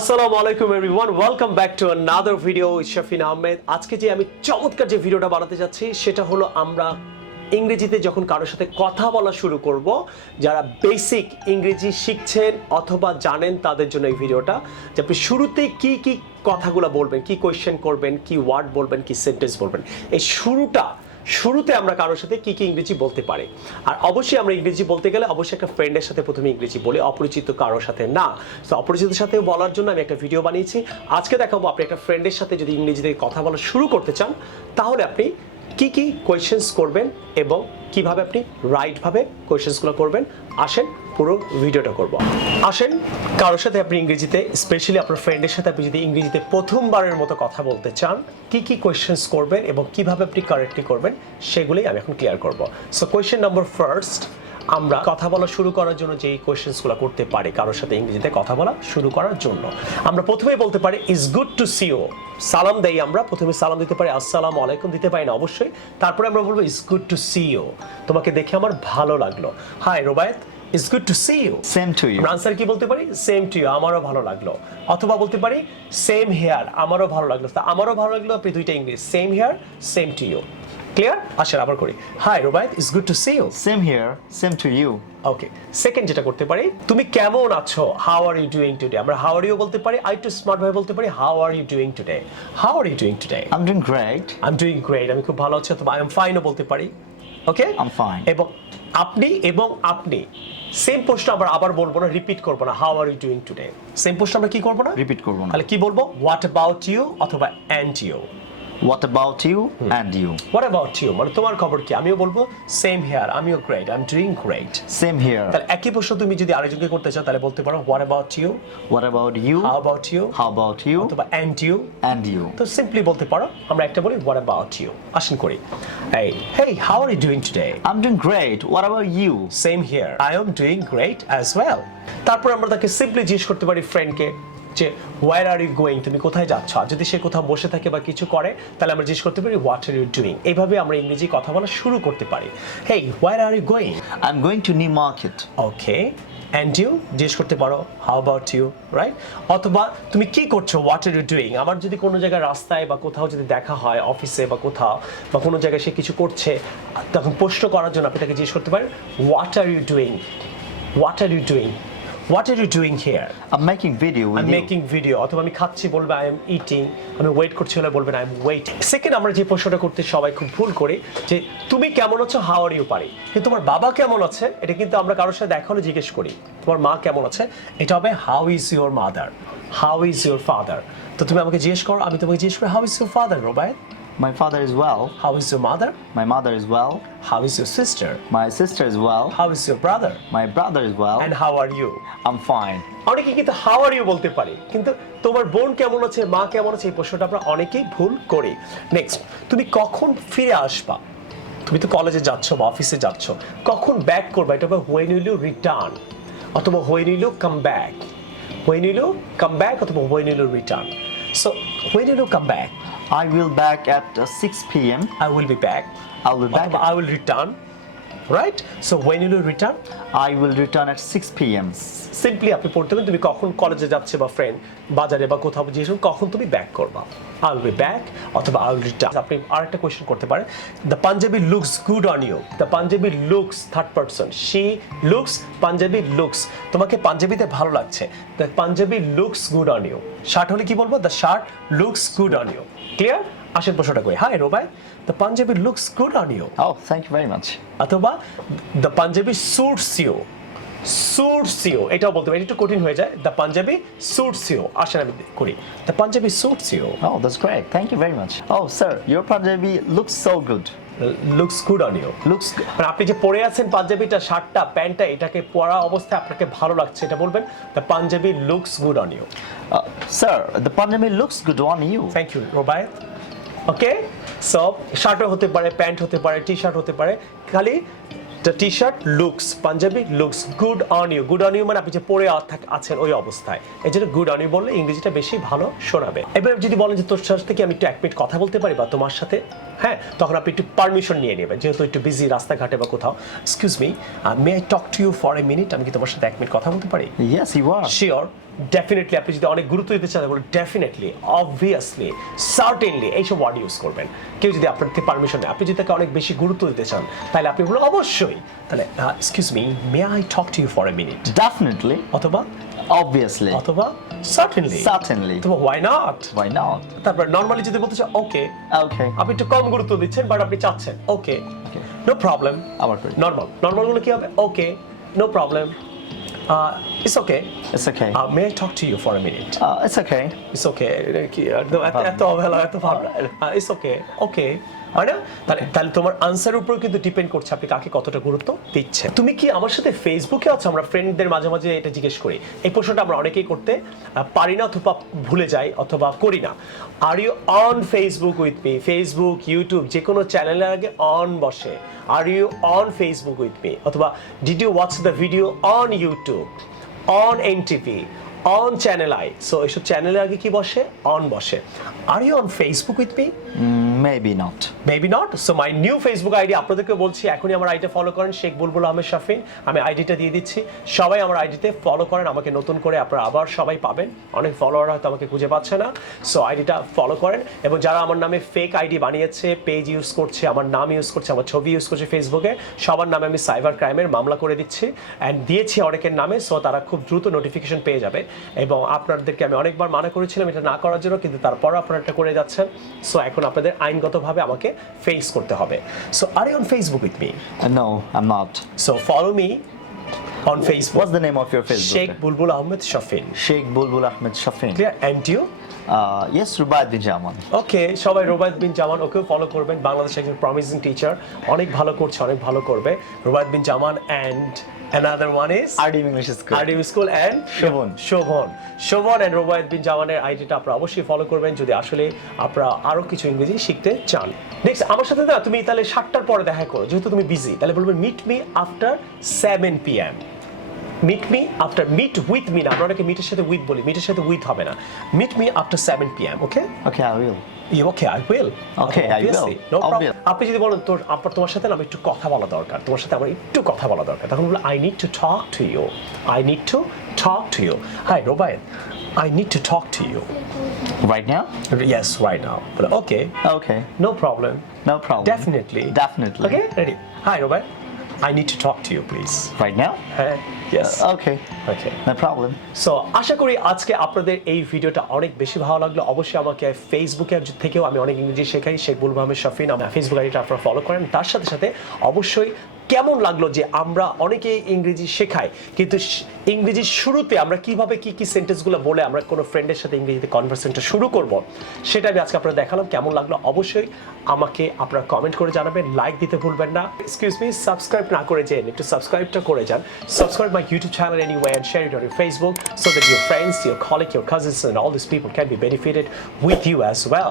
আসসালামু আলাইকুম everyone, welcome back to another video with Shafin Ahmed. আজকে যে আমি চমৎকার যে ভিডিওটা বানাতে যাচ্ছি সেটা হলো আমরা ইংরেজিতে যখন কারোর সাথে কথা বলা শুরু করব, যারা বেসিক ইংরেজি শিখছেন অথবা জানেন তাদের জন্য এই ভিডিওটা। যে আপনি শুরুতে কি কি কথাগুলো বলবেন, কি কোয়েশ্চেন করবেন, কি ওয়ার্ড বলবেন, কি সেন্টেন্স বলবেন, এই শুরুতে আমরা কারোর সাথে কি কি ইংরেজি বলতে পারি। আর অবশ্যই আমরা ইংরেজি বলতে গেলে অবশ্যই একটা ফ্রেন্ডের সাথে প্রথমে ইংরেজি বলি, অপরিচিত কারোর সাথে না। তো অপরিচিতের সাথে বলার জন্য আমি একটা ভিডিও বানিয়েছি। আজকে দেখাবো আপনি একটা ফ্রেন্ডের সাথে যদি ইংরেজিতে কথা বলা শুরু করতে চান তাহলে আপনি কি কি কোয়েশ্চেন্স করবেন এবং কিভাবে আপনি রাইটভাবে কোয়েশ্চেন্সগুলো করবেন। আসেন পুরো ভিডিওটা করব। আসেন কারোর সাথে আপনি ইংরেজিতে, স্পেশালি আপনার ফ্রেন্ডের সাথে আপনি যদি ইংরেজিতে প্রথমবারের মতো কথা বলতে চান, কি কি কোয়েশ্চেন্স করবেন এবং কিভাবে আপনি কারেক্টলি করবেন সেগুলোই আমি এখন ক্লিয়ার করব। সো কোয়েশ্চেন নাম্বার ফার্স্ট, আমরা কথা বলা শুরু করার জন্য যে কোয়েশ্চেন্সগুলো করতে পারি কারোর সাথে ইংরেজিতে কথা বলা শুরু করার জন্য, আমরা প্রথমেই বলতে পারি is good to see you. সালাম দেই, আমরা প্রথমে সালাম দিতে পারি আসসালামু আলাইকুম, দিতে পারি না অবশ্যই। তারপরে আমরা বলবো is good to see you, তোমাকে দেখে আমার ভালো লাগলো। Hi Robayet, is good to see you. Same to you. আমরা আনসার কি বলতে পারি? সেম টু ইউ, আমারও ভালো লাগলো। অথবা বলতে পারি সেম হেয়ার, আমারও ভালো লাগলো। তা আমারও ভালো লাগলো আপনি দুইটা English, same here, same to you. Clear? আসেন আবার করি। Hi Robayet, is good to see you. Same here, same to you. Okay, second যেটা করতে পারি, তুমি কেমন আছো, how are you doing today. আমরা হাউ আর ইউ বলতে পারি, আই টু স্মার্ট ভাবে বলতে পারি how are you doing today. How are you doing today? I'm doing great. I am doing great, আমি খুব ভালো আছি। অথবা আই এম ফাইনও বলতে পারি। ওকে, I'm fine. এবং আপনি সেম প্রশ্ন আমরা আবার বলবো না, রিপিট করবো না। How are you doing today, same প্রশ্ন আমরা কি করবো না, রিপিট করব না। তাহলে কি বলবো? হোয়াট অ্যাবাউট ইউ অথবা and you. What about you and you? What about you মানে তোমার খবর কি, আমিও বলবো সেম হেয়ার, আমিও great, I am doing great. Same here. তাহলে একই প্রশ্ন তুমি যদি আরেকজনকে করতে চাও তাহলে বলতে পারো what about you, What about you? How about you, How about you অথবা অ্যান্ড ইউ। and you? তো সিম্পলি বলতে পারো, আমরা একটা বলি হোয়াট অ্যাবাউট ইউ। আসেন করি। এই hey, how are you doing today? I'm doing great. What about you? Same here, I am doing great as well. তারপর আমরা তাকে সিম্পলি জিজ্ঞেস করতে পারি ফ্রেন্ডকে যে হোয়ার আর ইউ গোয়িং, তুমি কোথায় যাচ্ছ। আর যদি সে কোথাও বসে থাকে বা কিছু করে তাহলে আমরা জিজ্ঞেস করতে পারি হোয়াট আর ইউ ডুইং। এইভাবে আমরা ইংরেজি কথা বলা শুরু করতে পারি। Hey, where are you going? I'm going to New Market. Okay, and you জিজ্ঞেস করতে পারো হাউ অ্যাবাউট ইউ, রাইট? অথবা তুমি কি করছো, হোয়াট আর ইউ ডুইং। আমার যদি কোনো জায়গায় রাস্তায় বা কোথাও যদি দেখা হয়, অফিসে বা কোথাও বা কোনো জায়গায় সে কিছু করছে, তখন প্রশ্ন করার জন্য আপনি তাকে জিজ্ঞেস করতে পারেন what are you doing, what are you doing, what are you doing here. I'm making video with I'm you. making video। অথবা আমি খাচ্ছি বলবে আই এম ইটিং, আমি ওয়েট করছি হলে বলবেন আই এম ওয়েটিং। সেকেন্ড, আমরা যে প্রশ্নটা করতে সবাই খুব ভুল করি যে তুমি কেমন আছো, হাউ আর ইউ পারি, কিন্তু তোমার বাবা কেমন আছে এটা কিন্তু আমরা কারোর সাথে দেখা হলে জিজ্ঞেস করি। তোমার মা কেমন আছে, এটা হবে how is your mother, how is your father. তো তুমি আমাকে জিজ্ঞেস করো, আমি তোমাকে জিজ্ঞেস করি how is your father Robayet. My father is well. How is your mother? My mother is well. How is your sister? My sister is well. How is your brother? My brother is well. And how are you? I'm fine. অনেকে কিন্তু how are you বলতে পারি, কিন্তু তোমার বোন কেমন আছে, মা কেমন আছে, এই প্রশ্নটা আমরা অনেকেই ভুল করি। নেক্সট, তুমি কখন ফিরে আসবা। তুমি তো কলেজে যাচ্ছ বা অফিসে যাচ্ছ, কখন ব্যাক করবা, এটা হবে হোয়েন উইল ইউ রিটার্ন অথবা when will you come back. When will you come back অথবা when will you return. So when will you come back? I will back at 6 p.m. I will be back. I will back. I will return, right? So when will you return? I will return at 6 p.m. Simply আপনি পড়তে পারেন তুমি কখন কলেজে যাচ্ছে বা friend বাজারে বা কোথাও জিজ্ঞেস কখন তুমি ব্যাক করবা, আই উইল বি ব্যাক অথবা আই উইল রিটার্ন। আপনি আরেকটা কোয়েশ্চেন করতে পারেন, the Punjabi looks good on you. The Punjabi looks, third person, she looks, Punjabi looks, তোমাকে পাঞ্জাবিতে ভালো লাগছে। The Punjabi looks good on you. Shirt হলে কি বলবো? The shirt looks good on you. Clear? আসেন প্রশ্নটা কই। Hi Robayet, the Punjabi looks good on you. Oh, thank you very much. অথবা the Punjabi suits you, suits you, এটাও বলতে পারি, একটু কঠিন হয়ে যায়। The Punjabi suits you. আসেন আমি করি, the Punjabi suits you. Oh, that's great. Thank you very much. Oh, sir, your Punjabi looks so good. Looks good on you. Looks good. মানে আপনি যে পরে আছেন পাঞ্জাবিটা, শার্টটা, প্যান্টটা, এটাকে পরা অবস্থায় আপনাকে ভালো লাগছে, এটা বলবেন the Punjabi looks good on you. Sir, the Punjabi looks good on you. Thank you Robayet. Okay, so শার্টও হতে পারে, প্যান্ট হতে পারে, টি শার্ট হতে পারে, খালি the T shirt looks, Punjabi looks good on you. Good on you মানে আপনি যে পরে আছেন ওই অবস্থায়, এই জন্য গুড অন ইউ বললে ইংরেজিটা বেশি ভালো শোনাবে। এবার যদি বলেন যে তোর সাথে কি আমি একটু 1 মিনিট কথা বলতে পারি বা তোমার সাথে, হ্যাঁ, তখন আপনি একটু পারমিশন নিয়ে নেবেন, যেহেতু একটু বিজি রাস্তাঘাটে বা কোথাও। Excuse me, may I talk to you for a minute, আমি কি তোমার সাথে 1 মিনিট কথা বলতে পারি? Yes, you are. Sure, definitely আপনি যদি অনেক গুরুত্ব দিতে চান তাহলে ডেফিনেটলি, অবভিয়াসলি, সার্টেনলি এইসব ওয়ার্ড ইউজ করবেন। কেউ যদি আপনার থেকে পারমিশন নেয়, আপনি যদি তাকে অনেক বেশি গুরুত্ব দিতে চান তাহলে আপনি বলুন অবশ্যই, তাহলে excuse me, may I talk to you for a minute, Definitely. অথবা Obviously. অথবা সার্টেনলি, Certainly. অথবা হোয়াই নট। Why not? তারপর নরমালি যদি বলতে চান ওকে, Okay. আপনি একটু কম গুরুত্ব দিচ্ছেন বাট আপনি চাচ্ছেন ওকে, Okay. No problem. আবার করি। নর্মাল গুলো কি হবে? Okay, no problem, it's okay, It's okay. May I talk to you for a minute, It's okay. It's okay, কি এত অবহেলা, এত ভাবনা, ইটস ওকে, ওকে, হয় না? তাহলে তোমার আনসারের উপর কিন্তু ডিপেন্ড করছে আপনি কাকে কতটা গুরুত্ব দিচ্ছেন। তুমি কি আমার সাথে ফেসবুকে আছো? আমরা ফ্রেন্ডদের মাঝে মাঝে এটা জিজ্ঞেস করি, এই প্রশ্নটা আমরা অনেকেই করতে পারি না অথবা ভুলে যাই অথবা করি না। Are you on Facebook with me? Facebook, YouTube যে কোনো চ্যানেলের আগে অন বসে। Are you on Facebook with me? অথবা did you watch the video on YouTube, on NTV, on Channel I? So এইসব চ্যানেলের আগে কি বসে? অন বসে। Are you on Facebook with me? Maybe not. Maybe not. So my new Facebook ID আপনাদেরকে বলছি, এখনই আমার আইডিটা ফলো করেন, শেখ বুলবুল আহমেদ শাফিন। আমি আইডিটা দিয়ে দিচ্ছি, সবাই আমার আইডিতে ফলো করেন আমাকে, নতুন করে আপনারা আবার সবাই পাবেন। অনেক ফলোয়ার হয়তো আমাকে খুঁজে পাচ্ছে না, সো আইডিটা ফলো করেন। এবং যারা আমার নামে ফেক আইডি বানিয়েছে, পেজ ইউজ করছে, আমার নাম ইউজ করছে, আমার ছবি ইউজ করছে ফেসবুকে, সবার নামে আমি সাইবার ক্রাইমের মামলা করে দিচ্ছি অ্যান্ড দিয়েছি অনেকের নামে। সো তারা খুব দ্রুত নোটিফিকেশন পেয়ে যাবে। এবং আপনাদেরকে আমি অনেকবার মানা করেছিলাম এটা না করার জন্য, কিন্তু তারপরও আপনারা এটা করে যাচ্ছেন। সো এখন আপনাদের আইনগতভাবে আমাকে ফেস করতে হবে। So are you on Facebook with me? No, I'm not. So follow me on Facebook, What's the name of your Facebook? Sheikh Bulbul Ahmed Shafin. Sheikh Bulbul Ahmed Shafin. Clear? And you? Yes, Rubaid bin Jaman. Okay, সবাই রুবায়েত বিন জামান, ওকেও follow করবেন। বাংলাদেশের একজন promising teacher, অনেক ভালো করছে, অনেক ভালো করবে। Rubayet Bin Zaman and another one is RDM English School. RDM School and Shovon and Rubayet Bin জামানের আইডিটা আপনারা অবশ্যই ফলো করবেন যদি আসলে আপনারা আরো কিছু ইংরেজি শিখতে চান। নেক্সট আমার সাথে না তুমি তাহলে 7টার পরে দেখা করো, যেহেতু তুমি বিজি, তাহলে বলবেন meet me after 7 PM। Meet me after, meet with me না, আমরা অনেকে মিটের সাথে উইথ বলি, মিটের সাথে উইথ হবে না। Meet me after 7 PM, okay? Okay, I will. Okay, I will. Okay, I will. আপনি যদি বলেন তোমার সাথে না আমার একটু কথা বলা দরকার, তোমার সাথে আমার একটু কথা বলা দরকার, তখন বলবো I need to talk to you, I need to talk to you. Hi Rubayet, I need to talk to you Right now? Yes right now. বলে okay, Okay. No problem, No problem. Definitely, Definitely. Okay, ready. Hi Rubayet, I need to talk to you please. Right now? হ্যাঁ, yes, Okay. Okay. No problem. So আশা করি আজকে আপনাদের এই ভিডিওটা অনেক বেশি ভালো লাগলো। অবশ্যই আমাকে ফেসবুকে থেকেও আমি অনেক ইংরেজি শেখাই, শেখ বুলবুল আহমেদ শাফিন, আমার ফেসবুক আইডিটা আপনারা ফলো করেন। তার সাথে সাথে অবশ্যই কেমন লাগলো যে আমরা অনেকেই ইংরেজি শেখাই, কিন্তু ইংরেজির শুরুতে আমরা কিভাবে কি কি সেন্টেন্সগুলো বলে আমরা কোনো ফ্রেন্ডের সাথে ইংরেজিতে কনভারসেশনটা শুরু করব, সেটা আমি আজকে আপনারা দেখালাম। কেমন লাগলো অবশ্যই আমাকে আপনারা কমেন্ট করে জানাবেন, লাইক দিতে ভুলবেন না। এক্সকিউজ মি, সাবস্ক্রাইব না করে যান, একটু সাবস্ক্রাইবটা করে যান। Subscribe my YouTube channel anyway and share it on your Facebook so that your friends, your colleagues, your cousins and all these people can be benefited with you as well.